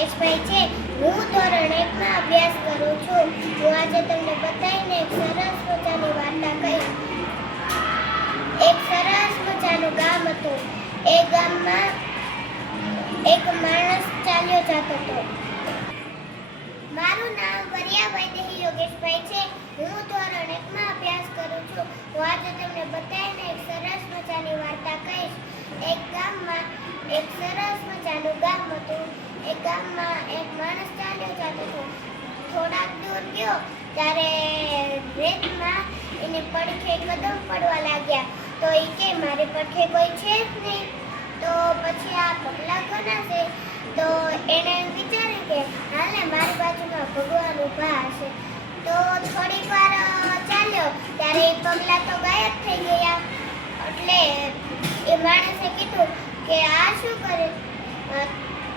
યોગેશભાઈ છે. હું ધોરણ 1 માં અભ્યાસ કરું છું. હું આજે તમને બધાને એક સરસ મજાની વાર્તા કહીશ. એક સરસ મજાનું ગામ હતું. એ ગામમાં એક માણસ ચાલ્યો જતો હતો. મારું નામ વરિયાભાઈ દેહી યોગેશભાઈ છે. હું ધોરણ 1 માં અભ્યાસ કરું છું. હું આજે તમને બધાને એક સરસ મજાની વાર્તા કહીશ. એક ગામમાં એક સરસ મજાનું ગામ હતું. એ ગામમાં એક માણસ ચાલ્યો જતો હતો. થોડાક દૂર ગયો ત્યારે રેતમાં એને પડખે કદમ પડવા લાગ્યા. તો એ કે મારે પડખે કોઈ છે જ નહીં, તો પછી આ પગલાં કોના છે? તો એણે વિચાર્યું કે હાલે મારી બાજુમાં ભગવાન ઊભા હશે. તો થોડીક વાર ચાલ્યો ત્યારે એ પગલાં તો ગાયબ થઈ ગયા. એટલે એ માણસે કીધું કે આ શું કરે,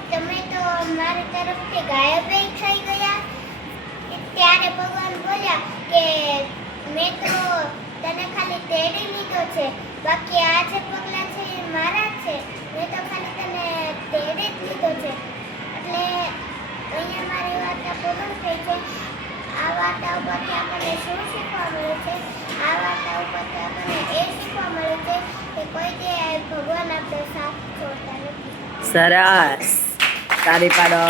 તમે તો મારી તરફથી ગાયબ થઈ ગયા. ત્યારે ભગવાન બોલ્યા કે મેં તો તને ખાલી તેડી લીધો છે, બાકી આ જે પગલાં છે એ મારા જ છે. મેં તો ખાલી તને તેડી જ લીધો છે. એટલે અહીંયા મારી વાર્તા પૂર્ણ થઈ છે. આ વાર્તા ઉપરથી આપણને શું શીખવા મળે છે? આ વાર્તા ઉપરથી આપણને એ શીખવા મળે છે કે કોઈ દે ભગવાન આપણો સાથ છોડતા નથી. સરસ, તાળી પાડો.